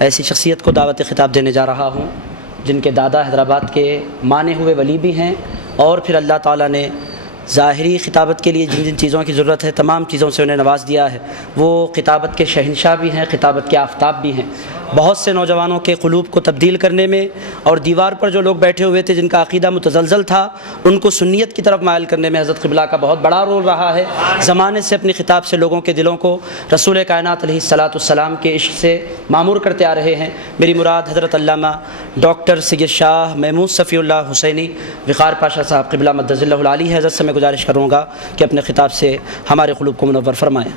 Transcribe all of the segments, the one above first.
ایسی شخصیت کو دعوت خطاب دینے جا رہا ہوں جن کے دادا حیدرآباد کے مانے ہوئے ولی بھی ہیں، اور پھر اللہ تعالیٰ نے ظاہری خطابت کے لیے جن جن چیزوں کی ضرورت ہے تمام چیزوں سے انہیں نواز دیا ہے، وہ خطابت کے شہنشاہ بھی ہیں، خطابت کے آفتاب بھی ہیں۔ بہت سے نوجوانوں کے قلوب کو تبدیل کرنے میں اور دیوار پر جو لوگ بیٹھے ہوئے تھے جن کا عقیدہ متزلزل تھا ان کو سنیت کی طرف مائل کرنے میں حضرت قبلہ کا بہت بڑا رول رہا ہے۔ زمانے سے اپنی خطاب سے لوگوں کے دلوں کو رسول کائنات علیہ السلام کے عشق سے معمور کرتے آ رہے ہیں۔ میری مراد حضرت علامہ ڈاکٹر سید شاہ محمود صفی اللہ حسینی وقار پاشا صاحب قبلہ مدظ اللہ العالی ہے۔ حضرت سے میں گزارش کروں گا کہ اپنے خطاب سے ہمارے قلوب کو منور فرمائیں۔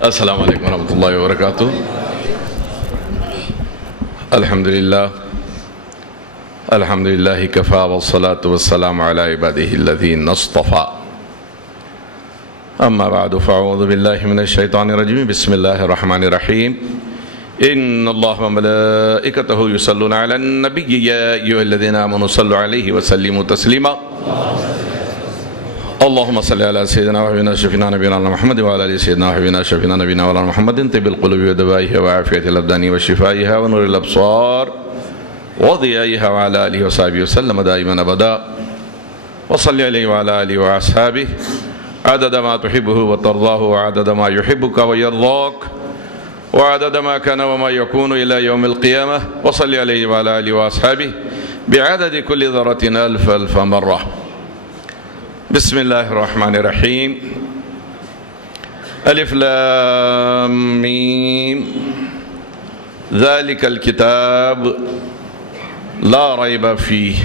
السلام علیکم ورحمۃ اللہ وبرکاتہ۔ الحمدللہ کفا والصلاة والسلام علی عباده الذین اصطفى، اما بعد فاعوذ باللہ من الشیطان الرجیم، بسم اللہ الرحمن الرحیم۔ ان اللہ وملائکتہ یصلون علی النبی یا ایھا الذین آمنوا صلوا علیہ وسلموا تسلیما۔ اللہم صلی علی سیدنا وحبینا شفینا نبینا محمد وعلی علی سیدنا وحبینا شفینا نبینا وعلی محمد طب القلوب ودوائها وعافیت الابدان وشفائها ونور الابصار وضیائها وعلی آلہ وصحبہ وسلم دائما ابدا، وصلی علیہ وعلی آلہ وصحبہ عدد ما تحبه وترضاه وعدد ما يحبك ويرضاك وعدد ما كان وما يكون إلى يوم القيامة، وصلی علیہ وعلی آلہ وصحبہ بعدد كل ذرة ألف مرة۔ بسم اللہ الرحمن الرحیم۔ الف لام میم ذالک الکتاب لا ریب فیہ،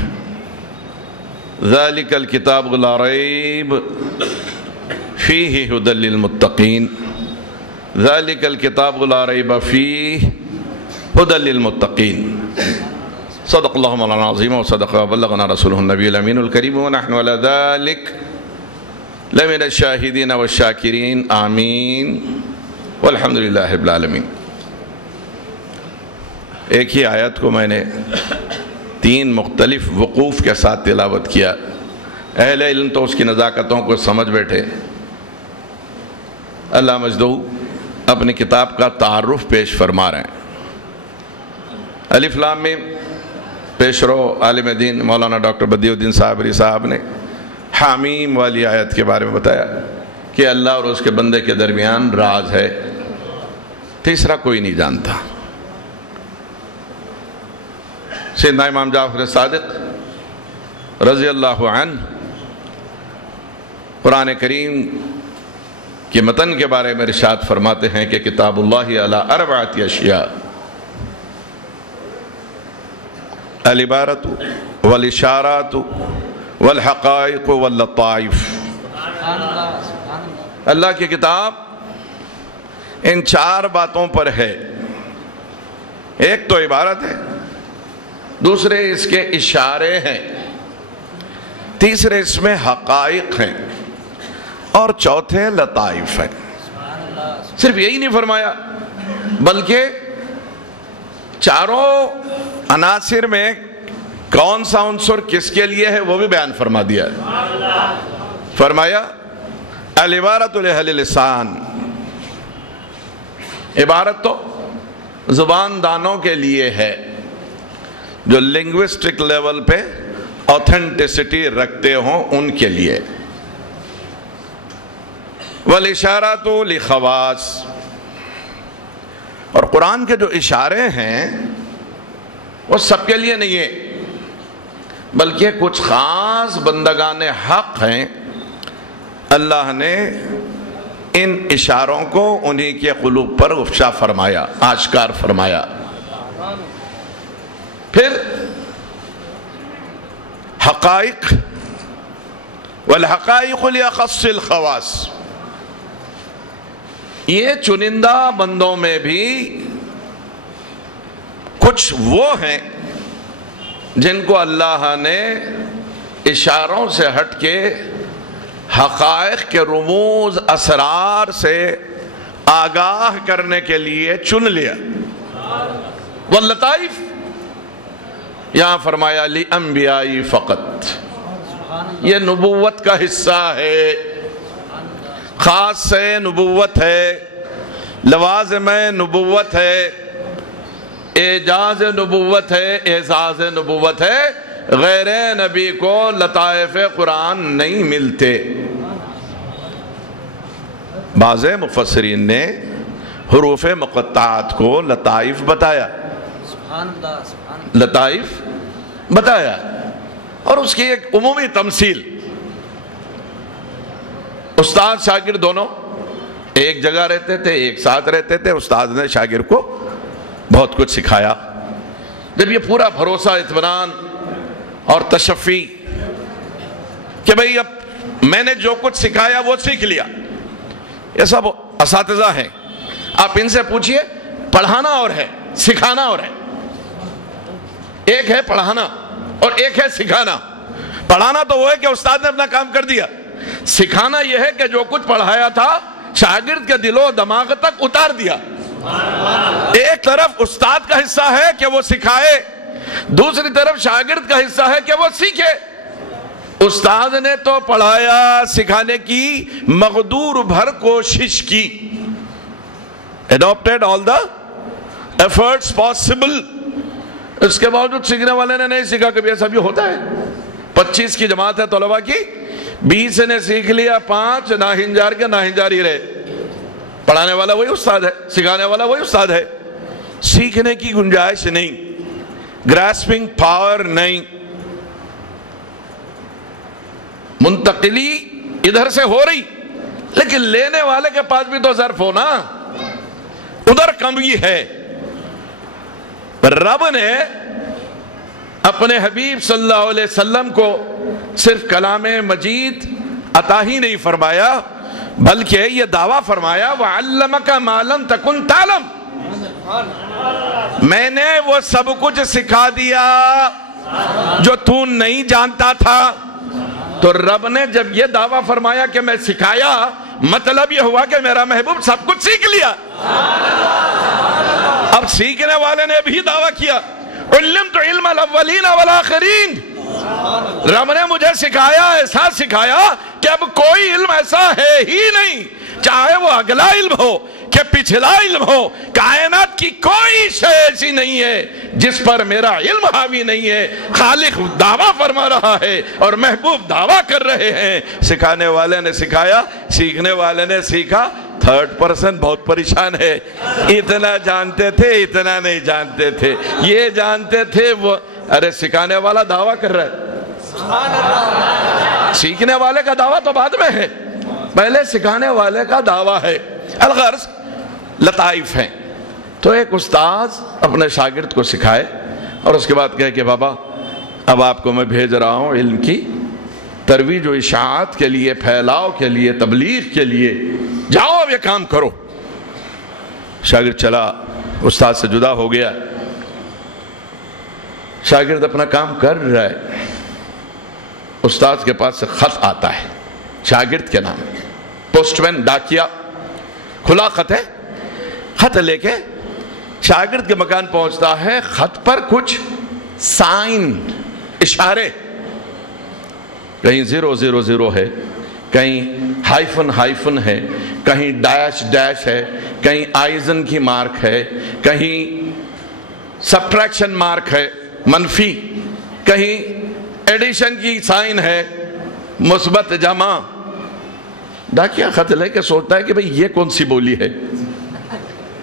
ذالک الکتاب لا ریب فیہ ھدی للمتقین، ذالک الکتاب لا ریب فیہ ھدی للمتقین۔ صدق اللہ مولانا العظیم وصدق وبلغنا رسولہ النبی الامین الکریم ونحن علی ذلک لمن الشاہدین والشاکرین، آمین والحمدللہ رب العالمین۔ ایک ہی آیت کو میں نے 3 مختلف وقوف کے ساتھ تلاوت کیا۔ اہل علم تو اس کی نزاکتوں کو سمجھ بیٹھے۔ اللہ مجدو اپنی کتاب کا تعارف پیش فرما رہے ہیں۔ الف لام میم پیشرو عالم دین مولانا ڈاکٹر بدیع الدین صابری صاحب نے حامیم والی آیت کے بارے میں بتایا کہ اللہ اور اس کے بندے کے درمیان راز ہے، تیسرا کوئی نہیں جانتا۔ سیدنا امام جعفر صادق رضی اللہ عنہ قرآن کریم کے متن کے بارے میں ارشاد فرماتے ہیں کہ کتاب اللہ علی 4 اشیاء، العبارت والاشارات والحقائق واللطائف۔ اللہ کی کتاب ان 4 باتوں پر ہے۔ ایک تو عبارت ہے، دوسرے اس کے اشارے ہیں، تیسرے اس میں حقائق ہیں، اور چوتھے لطائف ہیں۔ صرف یہی نہیں فرمایا بلکہ چاروں عناصر میں کون سا عنصر کس کے لیے ہے وہ بھی بیان فرما دیا ہے۔ فرمایا العبارت لأہل اللسان، عبارت تو زبان دانوں کے لیے ہے جو لنگوسٹک لیول پہ اوتھینٹسٹی رکھتے ہوں ان کے لیے، والاشارات لخواص، اور قرآن کے جو اشارے ہیں وہ سب کے لیے نہیں ہے بلکہ کچھ خاص بندگان حق ہیں، اللہ نے ان اشاروں کو انہی کے قلوب پر افشا فرمایا، آشکار فرمایا۔ پھر حقائق، والحقائق لأخص الخواص، یہ چنندہ بندوں میں بھی کچھ وہ ہیں جن کو اللہ نے اشاروں سے ہٹ کے حقائق کے رموز اسرار سے آگاہ کرنے کے لیے چن لیا. واللطائف یہاں فرمایا لِأَنْبِيَاءِ فقط، یہ نبوت کا حصہ ہے، خاص سے نبوت ہے، لوازم نبوت ہے، اعجاز نبوت ہے، اعزاز نبوت ہے. غیر نبی کو لطائف قرآن نہیں ملتے. بعض مفسرین نے حروف مقطعات کو لطائف بتایا، لطائف بتایا، اور اس کی ایک عمومی تمثیل. استاد شاگرد دونوں ایک جگہ رہتے تھے، ایک ساتھ رہتے تھے. استاد نے شاگرد کو بہت کچھ سکھایا. جب یہ پورا بھروسہ، اطمینان اور تشفی کہ بھئی اب میں نے جو کچھ سکھایا وہ سیکھ لیا. یہ سب اساتذہ ہیں، آپ ان سے پوچھئے، پڑھانا اور ہے، سکھانا اور ہے. ایک ہے پڑھانا اور ایک ہے سکھانا. پڑھانا تو وہ ہے کہ استاد نے اپنا کام کر دیا. سکھانا یہ ہے کہ جو کچھ پڑھایا تھا شاگرد کے دل و دماغ تک اتار دیا. ایک طرف استاد کا حصہ ہے کہ وہ سکھائے، دوسری طرف شاگرد کا حصہ ہے کہ وہ سیکھے. استاد نے تو پڑھایا، سکھانے کی مقدور بھر کوشش کی. adopted all the efforts possible. اس کے باوجود سیکھنے والے نے نہیں سیکھا. کبھی ایسا بھی ہوتا ہے. 25 کی جماعت ہے طلبہ کی، 20 نے سیکھ لیا، 5 ناہنجار کے ناہنجار ہی رہے. پڑھانے والا وہی استاد ہے، سکھانے والا وہی استاد ہے. سیکھنے کی گنجائش نہیں، گراسپنگ پاور نہیں. منتقلی ادھر سے ہو رہی، لیکن لینے والے کے پاس بھی تو ظرف ہونا، ادھر کمی ہے. رب نے اپنے حبیب صلی اللہ علیہ وسلم کو صرف کلام مجید عطا ہی نہیں فرمایا، بلکہ یہ دعویٰ فرمایا وَعَلَّمَكَ مَا لَمْ تَكُنْ تَعْلَمْ، میں نے وہ سب کچھ سکھا دیا جو تو نہیں جانتا تھا. تو رب نے جب یہ دعویٰ فرمایا کہ میں سکھایا، مطلب یہ ہوا کہ میرا محبوب سب کچھ سیکھ لیا. اب سیکھنے والے نے بھی دعویٰ کیا عَلَّمْتُ عِلْمَ الْأَوَّلِينَ وَالْآخِرِينَ، رب نے مجھے سکھایا، ایسا سکھایا کہ اب کوئی علم ایسا ہے ہی نہیں، چاہے وہ اگلا علم ہو کہ پچھلا علم ہو. کائنات کی کوئی شے ایسی نہیں ہے جس پر میرا علم حاوی نہیں ہے. خالق دعویٰ فرما رہا ہے اور محبوب دعویٰ کر رہے ہیں. سکھانے والے نے سکھایا، سیکھنے والے نے سیکھا. تھرڈ پرسن بہت پریشان ہے. اتنا جانتے تھے، اتنا نہیں جانتے تھے. یہ جانتے تھے، وہ ارے سکھانے والا دعویٰ کر رہا ہے. سیکھنے والے کا دعویٰ تو بعد میں ہے، پہلے سکھانے والے کا دعویٰ ہے. الغرض لطائف ہیں. تو ایک استاذ اپنے شاگرد کو سکھائے اور اس کے بعد کہے کہ بابا اب آپ کو میں بھیج رہا ہوں علم کی ترویج و اشاعت کے لیے، پھیلاؤ کے لیے، تبلیغ کے لیے، جاؤ اب یہ کام کرو. شاگرد چلا، استاد سے جدا ہو گیا. شاگرد اپنا کام کر رہا ہے. استاد کے پاس سے خط آتا ہے شاگرد کے نام، پوسٹ مین، ڈاکیا، کھلا خط ہے. خط لے کے شاگرد کے مکان پہنچتا ہے. خط پر کچھ سائن، اشارے، کہیں 000 ہے، کہیں ہائفن ہے، کہیں ڈیش ہے، کہیں آئزن کی مارک ہے، کہیں سبٹریکشن مارک ہے منفی، کہیں ایڈیشن کی سائن ہے مثبت جمع. ڈاکیا خط لے کے سوچتا ہے کہ بھئی یہ کون سی بولی ہے.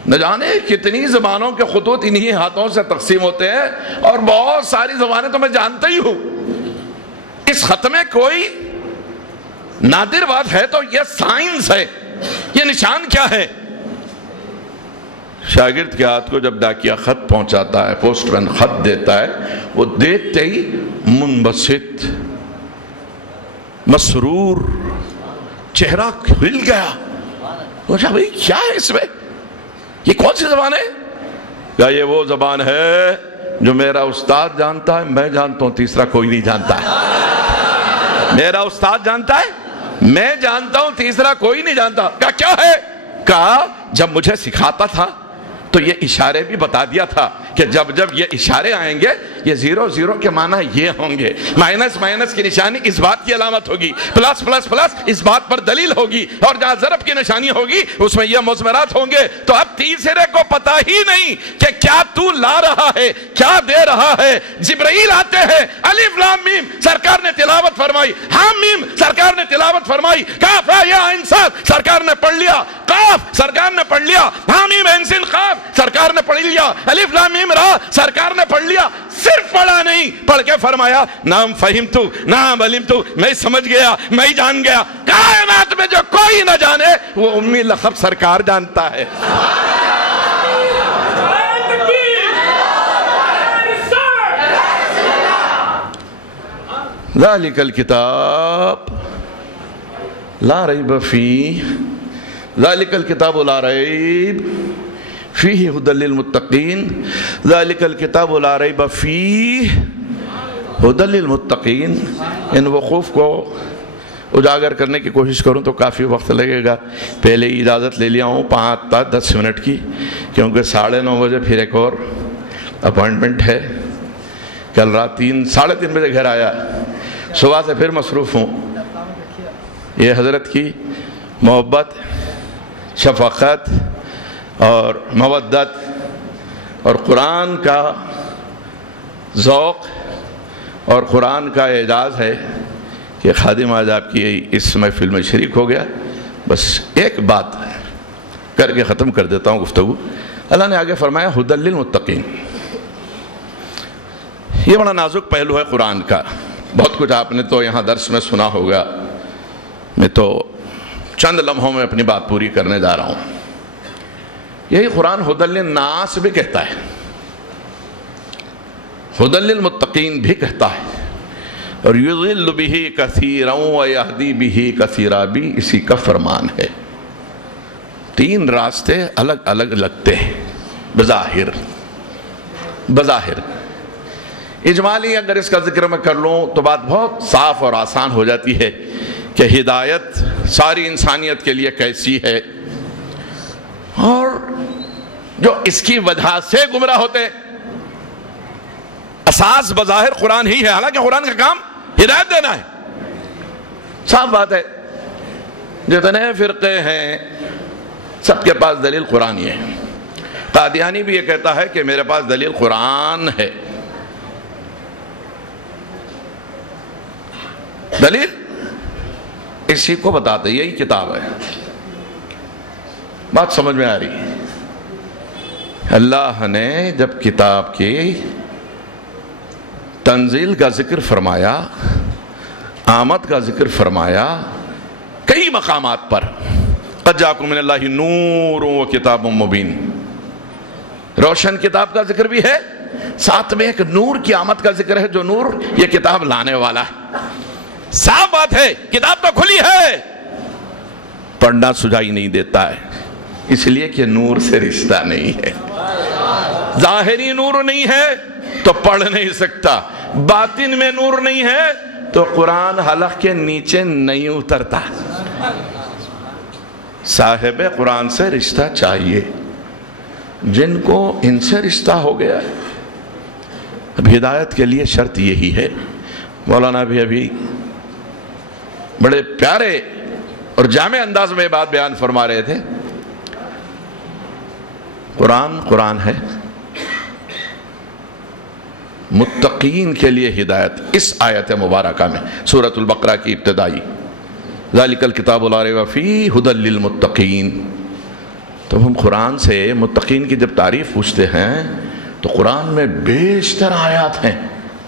نہ جانے کتنی زبانوں کے خطوط انہی ہاتھوں سے تقسیم ہوتے ہیں، اور بہت ساری زبانیں تو میں جانتا ہی ہوں. اس خط میں کوئی نادر بات ہے تو یہ سائنس ہے، یہ نشان کیا ہے؟ شاگرد کے ہاتھ کو جب ڈاکیا خط پہنچاتا ہے، پوسٹ مین خط دیتا ہے، وہ دیکھتے ہی منبسط، مسرور، چہرہ کھل گیا. پوچھا بھئی کیا ہے اس میں؟ یہ کون سی زبان ہے؟ کہا یہ وہ زبان ہے جو میرا استاد جانتا ہے میں جانتا ہوں، تیسرا کوئی نہیں جانتا ہے۔ میرا استاد جانتا ہے، میں جانتا ہوں، تیسرا کوئی نہیں جانتا۔ کہا کیا ہے؟ کہا جب مجھے سکھاتا تھا تو یہ اشارے بھی بتا دیا تھا کہ جب جب یہ اشارے آئیں گے یہ 0 کے معنی یہ ہوں گے، مائنس کی نشانی اس بات کی علامت ہوگی، پلس اس بات پر دلیل ہوگی، اور جہاں ضرب کی نشانی ہوگی اس میں یہ مضمرات ہوں گے۔ تو اب تیسرے کو پتا ہی نہیں کہ کیا تو لا رہا ہے، کیا دے رہا ہے۔ جبرائیل آتے ہیں، الف لام میم سرکار نے تلاوت فرمائی، حم میم سرکار نے تلاوت فرمائی، کاف یا عین صاد سرکار نے پڑھ لیا، قاف سرکار نے پڑھ لیا، حم میم عین سین قاف سرکار نے پڑھ لیا، الف لام میم را سرکار نے پڑھ لیا۔ صرف پڑھا نہیں، پڑھ کے فرمایا نام فہمتو نام علمتو، میں سمجھ گیا، میں جان گیا۔ کائنات میں جو کوئی نہ جانے وہ امی لقب سرکار جانتا ہے۔ ذالک الکتاب لا ریب فیہ، ذالک الکتاب لا ریب فیہ ھدی للمتقین، ذالک الکتاب لا ریب فیہ ھدی للمتقین۔ ان وقوف کو اجاگر کرنے کی کوشش کروں تو کافی وقت لگے گا۔ پہلے ہی اجازت لے لیا ہوں 5-10 منٹ کی، کیونکہ 9:30 بجے پھر ایک اور اپوائنٹمنٹ ہے۔ کل رات 3-3:30 بجے گھر آیا، صبح سے پھر مصروف ہوں۔ یہ حضرت کی محبت، شفقت اور مودت اور قرآن کا ذوق اور قرآن کا اعجاز ہے کہ خادم آج آپ کی اس محفل میں شریک ہو گیا۔ بس ایک بات کر کے ختم کر دیتا ہوں گفتگو۔ اللہ نے آگے فرمایا ھدی للمتقین۔ یہ بڑا نازک پہلو ہے قرآن کا۔ بہت کچھ آپ نے تو یہاں درس میں سنا ہوگا، میں تو چند لمحوں میں اپنی بات پوری کرنے جا رہا ہوں۔ یہی قرآن ھدی للناس بھی کہتا ہے، ھدی للمتقین بھی کہتا ہے، اور یضل بہ کثیرا ویہدی بہ کثیرا بھی اسی کا فرمان ہے۔ 3 راستے الگ الگ لگتے ہیں بظاہر۔ اجمالی اگر اس کا ذکر میں کر لوں تو بات بہت صاف اور آسان ہو جاتی ہے کہ ہدایت ساری انسانیت کے لیے کیسی ہے، اور جو اس کی وجہ سے گمراہ ہوتے اساس بظاہر قرآن ہی ہے، حالانکہ قرآن کا کام ہدایت دینا ہے۔ صاف بات ہے، جتنے فرقے ہیں سب کے پاس دلیل قرآن ہی ہے۔ قادیانی بھی یہ کہتا ہے کہ میرے پاس دلیل قرآن ہے۔ دلیل اسی کو بتاتے، یہی کتاب ہے۔ بات سمجھ میں آ رہی ہے؟ اللہ نے جب کتاب کی تنزیل کا ذکر فرمایا، آمد کا ذکر فرمایا کئی مقامات پر، قد جاءکم من اللہ نور و کتاب مبین، روشن کتاب کا ذکر بھی ہے، ساتھ میں ایک نور کی آمد کا ذکر ہے، جو نور یہ کتاب لانے والا ہے۔ صاف بات ہے کتاب تو کھلی ہے، پڑھنا سجائی نہیں دیتا ہے، اس لیے کہ نور سے رشتہ نہیں ہے۔ ظاہری نور نہیں ہے تو پڑھ نہیں سکتا، باطن میں نور نہیں ہے تو قرآن حلق کے نیچے نہیں اترتا۔ صاحب قرآن سے رشتہ چاہیے، جن کو ان سے رشتہ ہو گیا ہے۔ اب ہدایت کے لیے شرط یہی ہے۔ مولانا بھی ابھی بڑے پیارے اور جامع انداز میں بات بیان فرما رہے تھے۔ قرآن ہے، متقین کے لیے ہدایت۔ اس آیت مبارکہ میں سورۃ البقرہ کی ابتدائی ذالک الکتاب لا ریب فیہ ھدی للمتقین، تو ہم قرآن سے متقین کی جب تعریف پوچھتے ہیں تو قرآن میں بیشتر آیات ہیں،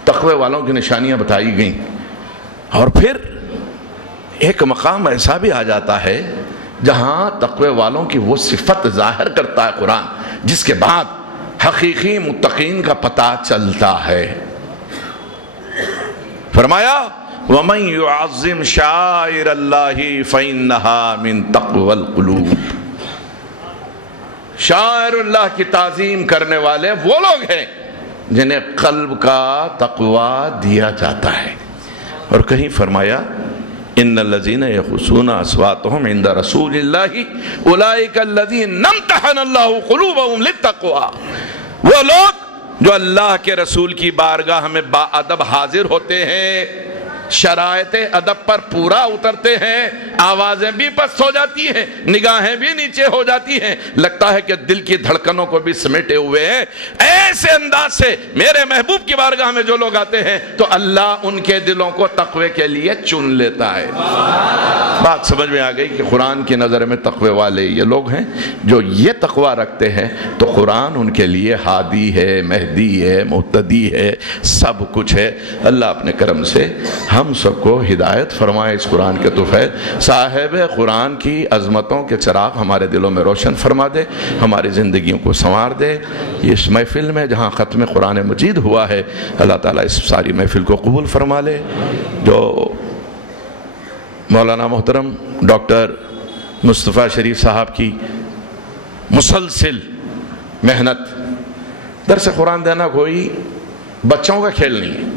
تقوی والوں کی نشانیاں بتائی گئیں، اور پھر ایک مقام ایسا بھی آ جاتا ہے جہاں تقوی والوں کی وہ صفت ظاہر کرتا ہے قرآن، جس کے بعد حقیقی متقین کا پتہ چلتا ہے۔ فرمایا وَمَن يُعَظِّمْ شَعَائِرَ اللَّهِ فَإِنَّهَا مِن تَقْوَى الْقُلُوبِ، شاعر اللہ کی تعظیم کرنے والے وہ لوگ ہیں جنہیں قلب کا تقوی دیا جاتا ہے۔ اور کہیں فرمایا ان الذین یغضون اصواتهم عند رسول اللہ اولئک الذین امتحن اللہ قلوبهم للتقوی، وہ لوگ جو اللہ کے رسول کی بارگاہ میں با ادب حاضر ہوتے ہیں، شرائط ادب پر پورا اترتے ہیں، آوازیں بھی پست ہو جاتی ہیں، نگاہیں بھی نیچے ہو جاتی ہیں، لگتا ہے کہ دل کی دھڑکنوں کو بھی سمیٹے ہوئے ہیں، ایسے انداز سے میرے محبوب کی بارگاہ میں جو لوگ آتے ہیں تو اللہ ان کے دلوں کو تقوی کے لیے چن لیتا ہے۔ بات سمجھ میں آ گئی کہ قرآن کی نظر میں تقوی والے یہ لوگ ہیں جو یہ تقوی رکھتے ہیں تو قرآن ان کے لیے ہادی ہے، مہدی ہے، مہتدی ہے، سب کچھ ہے۔ اللہ اپنے کرم سے ہم سب کو ہدایت فرمائے اس قرآن کے طفیل، صاحب قرآن کی عظمتوں کے چراغ ہمارے دلوں میں روشن فرما دے، ہماری زندگیوں کو سنوار دے۔ اس محفل میں جہاں ختم قرآن مجید ہوا ہے اللہ تعالیٰ اس ساری محفل کو قبول فرما لے۔ جو مولانا محترم ڈاکٹر مصطفیٰ شریف صاحب کی مسلسل محنت، درس قرآن دینا کوئی بچوں کا کھیل نہیں ہے،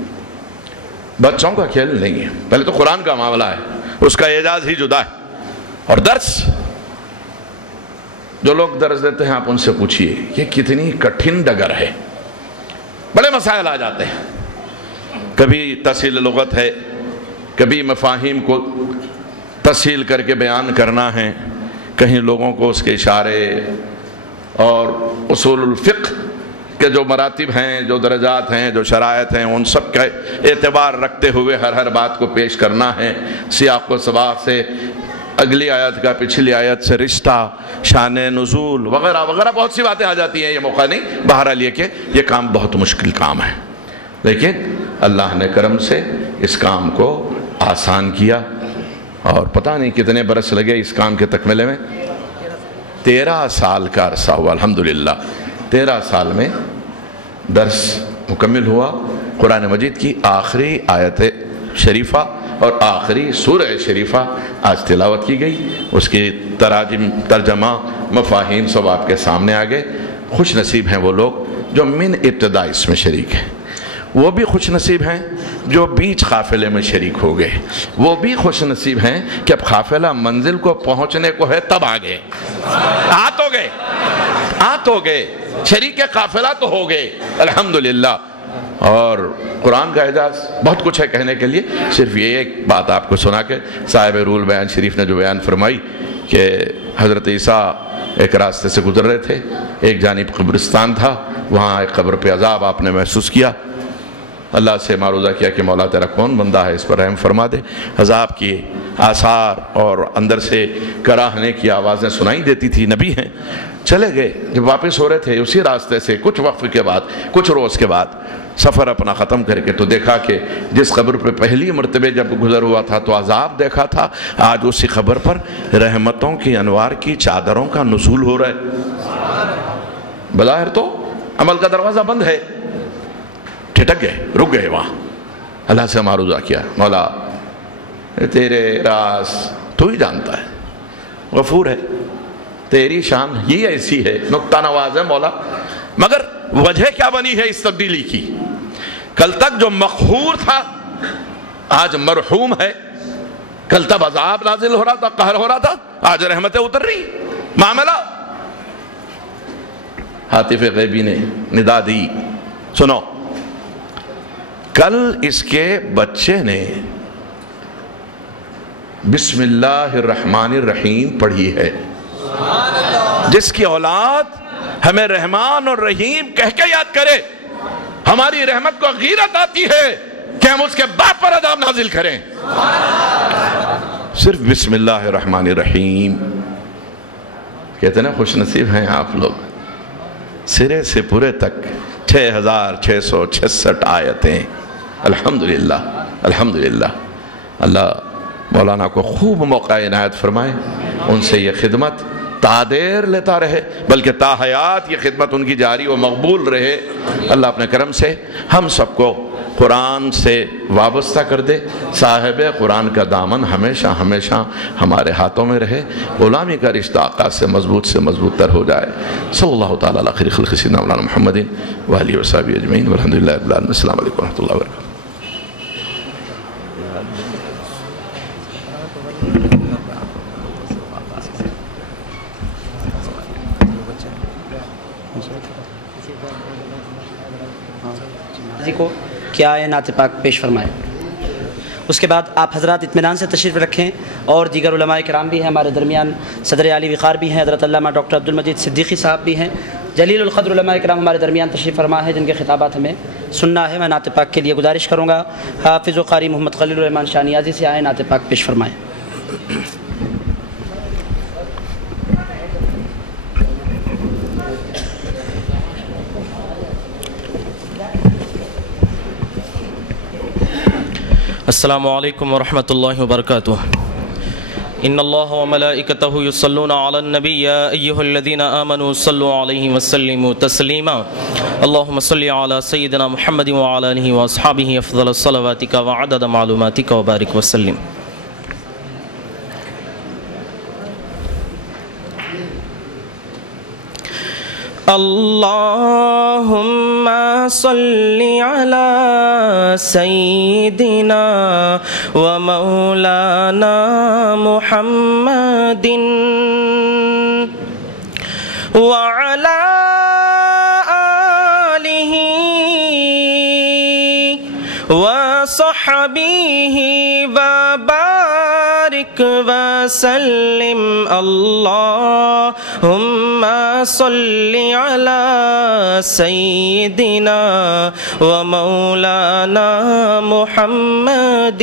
بچوں کا کھیل نہیں ہے، پہلے تو قرآن کا معاملہ ہے، اس کا اعجاز ہی جدا ہے۔ اور درس جو لوگ درس دیتے ہیں آپ ان سے پوچھئے یہ کتنی کٹھن ڈگر ہے، بڑے مسائل آ جاتے ہیں، کبھی تحصیل لغت ہے، کبھی مفاہیم کو تحصیل کر کے بیان کرنا ہے، کہیں لوگوں کو اس کے اشارے اور اصول الفقہ کہ جو مراتب ہیں، جو درجات ہیں، جو شرائط ہیں، ان سب کا اعتبار رکھتے ہوئے ہر بات کو پیش کرنا ہے، سیاق و سباق سے اگلی آیت کا پچھلی آیت سے رشتہ، شان نزول وغیرہ وغیرہ بہت سی باتیں آ جاتی ہیں، یہ موقع نہیں بہرحال یہ کہ یہ کام بہت مشکل کام ہے، لیکن اللہ نے کرم سے اس کام کو آسان کیا، اور پتہ نہیں کتنے برس لگے اس کام کے تکملے میں، 13 سال کا عرصہ ہوا الحمدللہ، 13 سال میں درس مکمل ہوا، قرآن مجید کی آخری آیت شریفہ اور آخری سورہ شریفہ آج تلاوت کی گئی، اس کی ترجمہ مفاہیم سب آپ کے سامنے آ گئے۔ خوش نصیب ہیں وہ لوگ جو من ابتدا اس میں شریک ہیں، وہ بھی خوش نصیب ہیں جو بیچ قافلے میں شریک ہو گئے، وہ بھی خوش نصیب ہیں کہ اب قافلہ منزل کو پہنچنے کو ہے تب آ گئے، آ تو گئے، شریک قافلہ تو ہو گئے الحمدللہ۔ اور قرآن کا اعجاز بہت کچھ ہے کہنے کے لیے، صرف یہ ایک بات آپ کو سنا کے صاحب رول بیان شریف نے جو بیان فرمائی کہ حضرت عیسیٰ ایک راستے سے گزر رہے تھے، ایک جانب قبرستان تھا، وہاں ایک قبر پہ عذاب آپ نے محسوس کیا، اللہ سے معروضہ کیا کہ مولا تیرا کون بندہ ہے اس پر رحم فرما دے، عذاب کی آثار اور اندر سے کراہنے کی آوازیں سنائی دیتی تھی، نبی ہیں، چلے گئے، جب واپس ہو رہے تھے اسی راستے سے کچھ وقت کے بعد، کچھ روز کے بعد سفر اپنا ختم کر کے تو دیکھا کہ جس قبر پہ پہلی مرتبہ جب گزر ہوا تھا تو عذاب دیکھا تھا، آج اسی قبر پر رحمتوں کی انوار کی چادروں کا نزول ہو رہا ہے۔ بظاہر تو عمل کا دروازہ بند ہے، ٹھٹک گئے، رک گئے وہاں، اللہ سے معروضہ کیا، مولا تیرے راز تو ہی جانتا ہے، غفور ہے، تیری شان یہ ایسی ہے، نقطہ نواز ہے مولا، مگر وجہ کیا بنی ہے اس تبدیلی کی؟ کل تک جو مقہور تھا آج مرحوم ہے، کل تک عذاب نازل ہو رہا تھا، قہر ہو رہا تھا، آج رحمتیں اتر رہی، معاملہ۔ ہاتف غیبی نے ندا دی، سنو، کل اس کے بچے نے بسم اللہ الرحمن الرحیم پڑھی ہے، جس کی اولاد ہمیں رحمان اور رحیم کہہ کے یاد کرے، ہماری رحمت کو غیرت آتی ہے کہ ہم اس کے باپ پر عذاب نازل کریں۔ صرف بسم اللہ الرحمن الرحیم کہتے ہیں، خوش نصیب ہیں آپ لوگ، سرے سے پورے تک 6666 آیتیں، الحمدللہ الحمدللہ۔ اللہ مولانا کو خوب موقع عنایت فرمائے، ان سے یہ خدمت تا دیر لیتا رہے، بلکہ تا حیات یہ خدمت ان کی جاری و مقبول رہے۔ اللہ اپنے کرم سے ہم سب کو قرآن سے وابستہ کر دے، صاحب قرآن کا دامن ہمیشہ ہمیشہ ہمارے ہاتھوں میں رہے، غلامی کا رشتہ آقا سے مضبوط تر ہو جائے۔ صلی اللہ تعالیٰ علی خیر خلق سیدنا مولانا محمد وآلہ وصحبہ اجمعین والحمدللہ رب العالمین۔ السلام علیکم ورحمۃ اللہ وبرکاتہ۔ کو کیا ہے نعت پاک پیش فرمائے، اس کے بعد آپ حضرات اطمینان سے تشریف رکھیں، اور دیگر علماء کرام بھی ہیں ہمارے درمیان، صدر عالی وقار بھی ہیں، حضرت علامہ ڈاکٹر عبدالمجید صدیقی صاحب بھی ہیں، جلیل القدر علماء کرام ہمارے درمیان تشریف فرما ہے جن کے خطابات ہمیں سننا ہے۔ میں نعت پاک کے لیے گزارش کروں گا حافظ و قاری محمد خلیل الرحمن شاہ نیازی سے آئے نعت پاک پیش فرمائیں۔ السلام علیکم ورحمۃ اللہ وبرکاتہ۔ ان اللہ وملائکتہ یصلون علی النبی یا ایھا الذین آمنوا صلوا علیہ وسلموا تسلیما۔ اللہم صل علی سیدنا محمد وعلی آلہ واصحابہ افضل صلواتک وعدد معلوماتک وبارک وسلم۔ اللہم صل علی سیدنا و مولانا محمد وعلی آلہ وصحبہ وبارک وسلم۔ اللہم صل علی سیدنا و مولانا محمد۔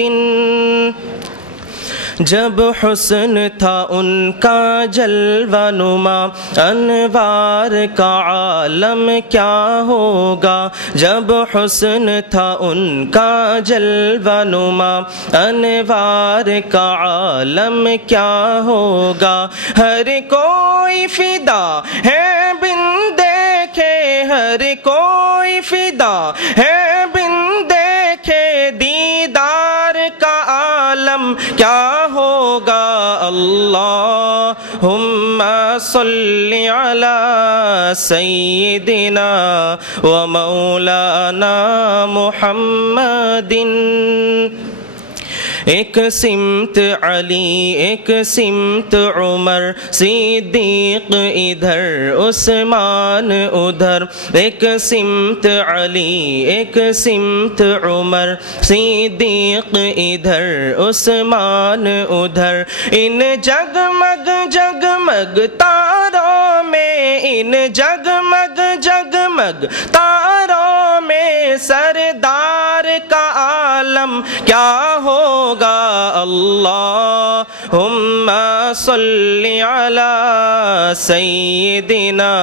جب حسن تھا ان کا جلوہ نما، انوار کا عالم کیا ہوگا۔ جب حسن تھا ان کا جلوہ نما، انوار کا عالم کیا ہوگا۔ ہر کوئی فدا ہے بن دیکھے، ہر کوئی فدا ہے بن دیکھے، دیدار کا عالم کیا ہوگا۔ اللہم صل علی سیدنا و مولانا محمد۔ ایک سمت علی، ایک سمت عمر صدیق ادھر عثمان ادھر، ایک سمت علی، ایک سمت عمر صدیق ادھر عثمان ادھر۔ ان جگمگ جگمگ تاروں میں، ان جگمگ جگمگ تاروں میں سردار کا عالم کیا ہوگا۔ اللہم صل علی سیدنا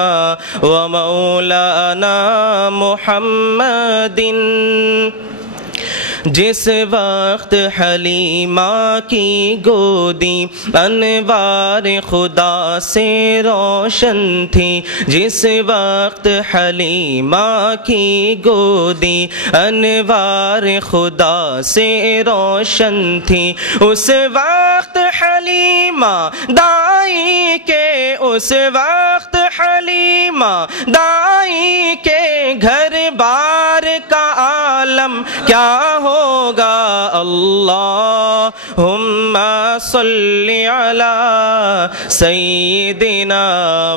و مولانا محمد۔ جس وقت حلیمہ کی گودی انوار خدا سے روشن تھی، جس وقت حلیمہ کی گودی انوار خدا سے روشن تھی، اس وقت حلیمہ دائی کے، اس وقت حلیمہ دائی کے گھر بار کا عالم کیا ہوگا۔ اللہم صل علی سیدنا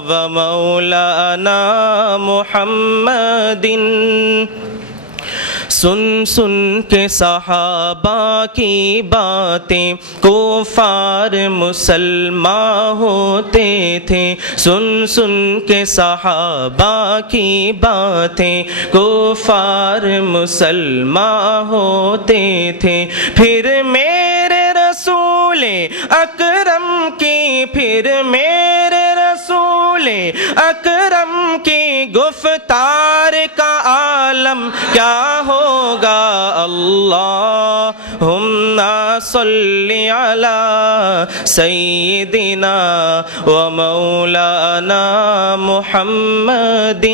و مولانا محمد۔ سن سن کے صحابہ کی باتیں کفار مسلمان ہوتے تھے، سن سن کے صحابہ کی باتیں کفار مسلمان ہوتے تھے۔ پھر میرے رسول اکرم کی، پھر میرے رسول اکرم کی گفتار کا عالم کیا ہوگا۔ اللہم صل علی سیدنا و مولانا محمد۔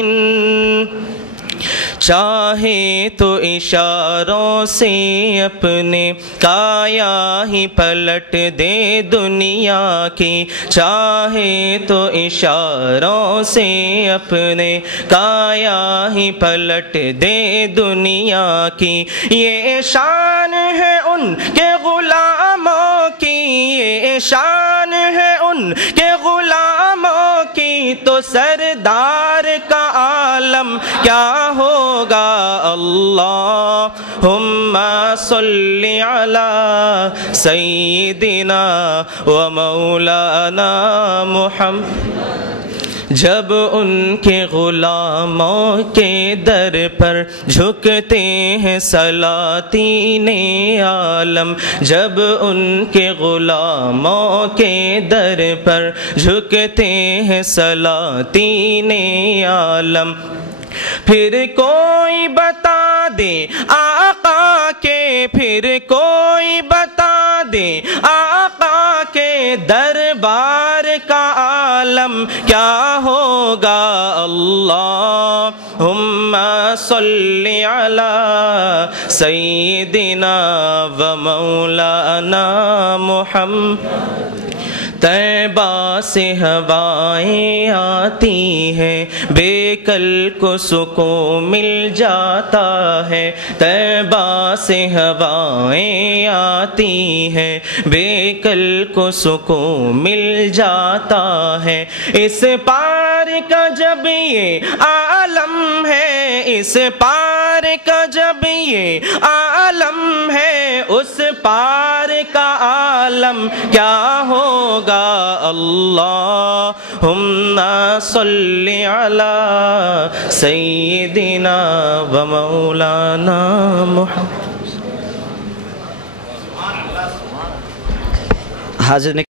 چاہے تو اشاروں سے اپنے کایا ہی پلٹ دے دنیا کی، چاہے تو اشاروں سے اپنے کایا ہی پلٹ دے دنیا کی۔ یہ شان ہے ان کے غلاموں کی، یہ شان ہے ان کے غلاموں کی، تو سردار کا عالم کیا ہوگا۔ اللہم صلی علی سیدنا و مولانا محمد۔ جب ان کے غلاموں کے در پر جھکتے ہیں سلاطین عالم، جب ان کے غلاموں کے در پر جھکتے ہیں سلاطین عالم، پھر کوئی بتا دے آقا کے، پھر کوئی بتا دے آقا کے دربار کا عالم کیا ہوگا۔ اللہم صلی علی سیدنا و مولانا محمد۔ طیبہ سے ہوائیں آتی ہیں، بے کل کو سکون مل جاتا ہے، طیبہ سے ہوائیں آتی ہیں، بے کل کو سکون مل جاتا ہے۔ اس پار کا جب یہ عالم ہے، اس پار کا جب یہ عالم ہے، اس پار کا عالم کیا ہوگا۔ اللہم صلی علی سیدنا و مولانا محمد۔ حاضر